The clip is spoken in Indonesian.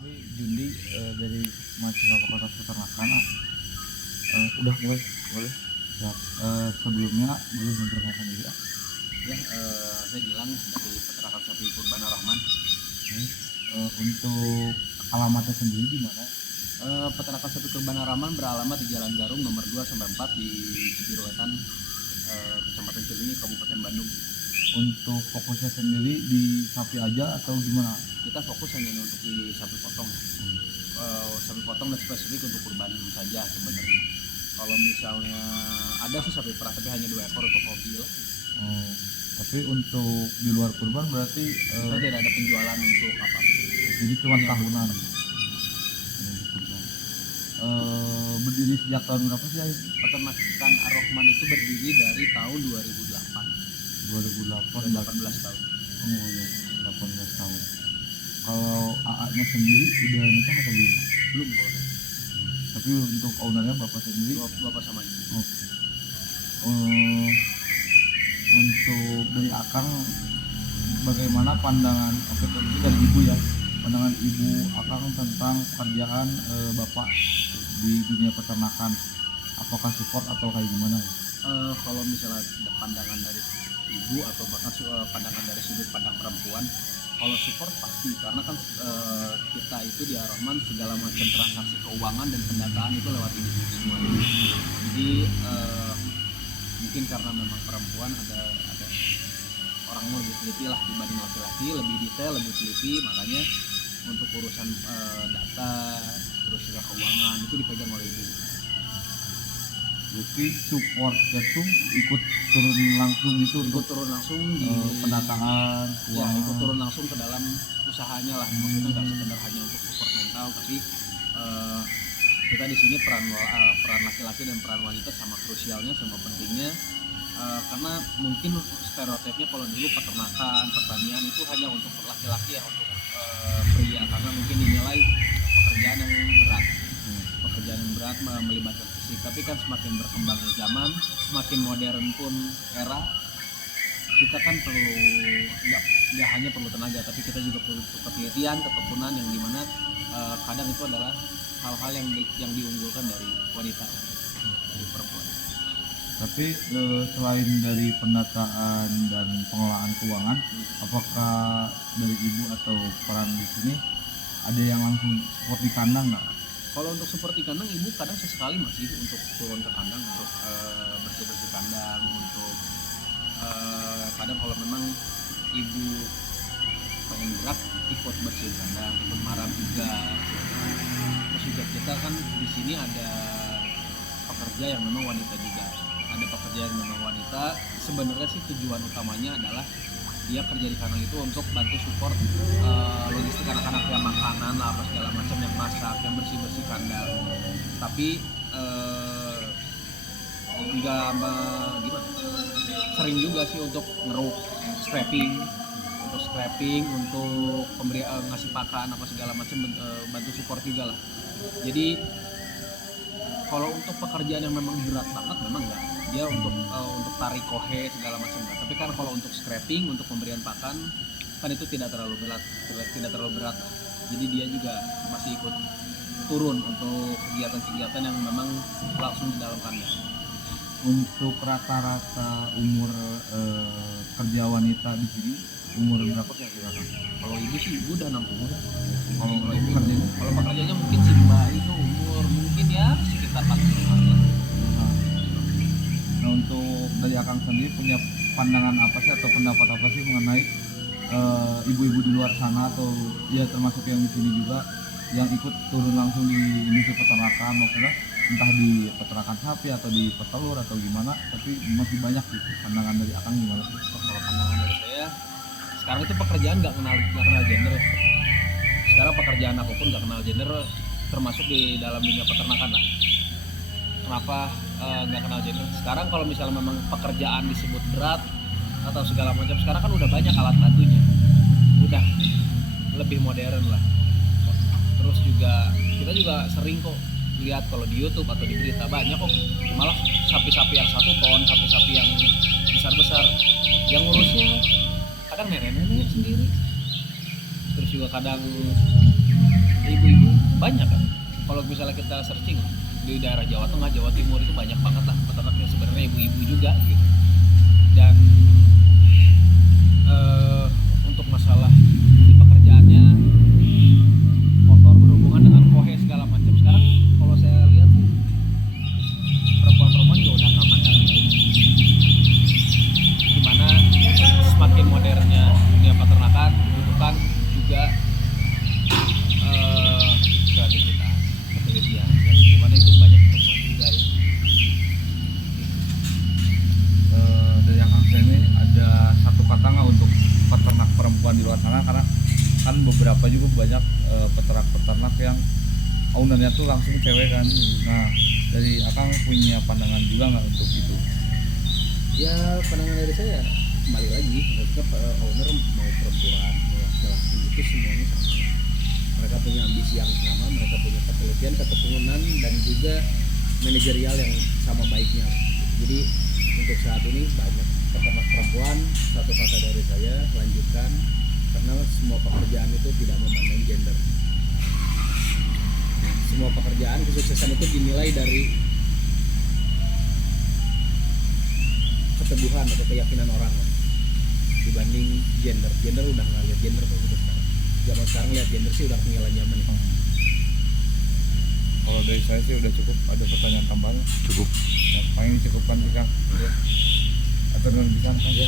kami Jundi dari mahasiswa Fakultas Peternakan. Udah boleh. Ya, sebelumnya boleh memperkenalkan diri. Saya Gilang dari Peternakan Sapi Kurban Ar-Rahman. Untuk alamatnya sendiri di mana? Peternakan Sapi Kurban Ar-Rahman beralamat di Jalan Garung nomor 2/4 di Cibiruetan, Kecamatan Cilinyi, Kabupaten Bandung. Untuk fokusnya sendiri di sapi aja atau gimana? Kita fokus hanya untuk di sapi potong. Sapi potong dan spesifik untuk kurban saja sebenarnya. Kalau misalnya ada sih sapi perah tapi hanya 2 ekor untuk hobi lah. Tapi untuk di luar kurban berarti Kita tidak ada penjualan untuk apapun. jadi cuma tahunan. Berdiri sejak tahun berapa sih? Peternakan Ar-Rahman itu berdiri dari tahun 2008. 2008. 18 tahun. Oh ya, 18 tahun. Kalau AA-nya sendiri udah nikah atau belum? Belum boleh. Tapi untuk ownernya bapak sendiri? Bapak sama ibu. Oke. Untuk dari Akang, bagaimana pandangan dari ibu ya, pandangan ibu Akang tentang pekerjaan bapak di dunia peternakan, apakah support atau kayak gimana ya? Kalau misalnya pandangan dari ibu atau bahkan pandangan dari sudut pandang perempuan, kalau support pasti, karena kan kita itu di Ar-Rahman segala macam transaksi keuangan dan pendataan itu lewat ibu semuanya. Jadi mungkin karena memang perempuan ada orangnya lebih teliti lah dibanding laki-laki, lebih detail, lebih teliti, makanya untuk urusan data terus juga keuangan itu dipegang oleh ibu. Jadi supportnya tuh ikut turun langsung itu Ikut turun langsung di pendataan ya, keuangan. ikut turun langsung ke dalam usahanya lah, maksudnya nggak sekedar hanya untuk support mental, tapi kita di sini peran laki-laki dan peran wanita sama krusialnya, sama pentingnya, karena mungkin stereotipnya kalau dulu peternakan, pertanian itu hanya untuk laki-laki ya, untuk pria, karena mungkin dinilai pekerjaan yang berat melibatkan fisik. Tapi kan semakin berkembangnya zaman, semakin modern pun era, kita kan perlu nggak hanya perlu tenaga, tapi kita juga perlu penelitian, ketekunan yang dimana kadang itu adalah hal-hal yang diunggulkan dari wanita, dari perempuan. Tapi selain dari pendataan dan pengelolaan keuangan, apakah dari ibu atau peran di sini ada yang langsung support di kandang nggak? Kalau untuk seperti kandang, ibu kadang sesekali masih untuk turun ke kandang untuk bersih-bersih kandang, untuk kadang kalau memang ibu pengen gerak ikut bersihin kandang, ikut marah juga. Terus juga kita kan di sini ada pekerja yang memang wanita juga. Ada pekerja yang memang wanita. Sebenarnya sih tujuan utamanya adalah dia kerja di kandang itu untuk bantu support logistik anak-anak, yang makanan lah, apa segala macam, yang masak, yang bersih-bersih kandang. Tapi nggak gimana? Sering juga sih untuk ngeruk, scrapping, untuk pemberian ngasih pakan apa segala macam, bantu support juga lah. Jadi kalau untuk pekerjaan yang memang berat banget memang enggak, dia untuk tarik kohe segala macam enggak. Tapi kan kalau untuk scrapping, untuk pemberian pakan kan itu tidak terlalu berat lah. Jadi dia juga masih ikut turun untuk kegiatan-kegiatan yang memang langsung di dalam kandang. Untuk rata-rata umur kerja wanita di sini umur berapa kira-kira? Kalau ibu sih ibu udah 60. Kalau ibu kerja kalau pekerjaannya mungkin si mbak itu umur mungkin ya sekitar 45 lah. Nah, untuk dari Akang sendiri punya pandangan apa sih atau pendapat apa sih mengenai ibu-ibu di luar sana, atau ya termasuk yang di sini juga, yang ikut turun langsung di industri peternakan, maksudnya entah di peternakan sapi atau di petelur atau gimana, tapi masih banyak gitu. Pandangan dari Akang gimana sih? Kalau pandangan dari saya, sekarang itu pekerjaan nggak kenal gender ya. Sekarang pekerjaan apapun nggak kenal gender, termasuk di dalam dunia peternakan lah. Kenapa nggak kenal gender? Sekarang kalau misalnya memang pekerjaan disebut berat atau segala macam, sekarang kan udah banyak alat bantunya, udah lebih modern lah. Terus juga kita juga sering kok lihat kalau di YouTube atau di berita, banyak kok malah sapi-sapi yang 1 ton, sapi-sapi yang besar-besar, yang ngurusnya kadang nenek-nenek sendiri. Terus juga kadang banyak kan. Kalau misalnya kita searching di daerah Jawa Tengah, Jawa Timur itu banyak banget lah peternak yang sebenarnya ibu-ibu juga gitu. Dan untuk masalah di pekerjaannya kotor berhubungan dengan kohe segala macam. Sekarang kalau saya lihat sih perempuan-perempuan juga udah nggak mandang itu. Dimana semakin modernnya dunia peternakan dibutuhkan juga kreativitas, ketelitian yang dimana itu banyak perempuan juga yang Dari Akang ini ada satu kata nggak untuk peternak perempuan di luar sana, karena kan beberapa juga banyak peternak-peternak yang ownernya tuh langsung cewek kan. Nah, dari Akang punya pandangan juga nggak untuk itu? ya pandangan dari saya kembali lagi maksudnya owner mau perempuan mau laki-laki itu semuanya sama, mereka punya ambisi yang sama, mereka punya ketelitian, ketekunan dan juga manajerial yang sama baiknya. Jadi untuk saat ini banyak peternak perempuan. Satu kata dari saya, lanjutkan, karena semua pekerjaan itu tidak memandang gender. Semua pekerjaan kesuksesan itu dinilai dari keteguhan atau keyakinan orang kan, dibanding gender. Gender udah nggak lihat gender kalau gitu sekarang. Zaman sekarang lihat gender sih udah ketinggalan zaman nih. Kalau dari saya sih udah cukup. Ada pertanyaan tambahan? Cukup. Nah, paling dicukupkan sih Kang. Ya. Atau bisa kan? Ya,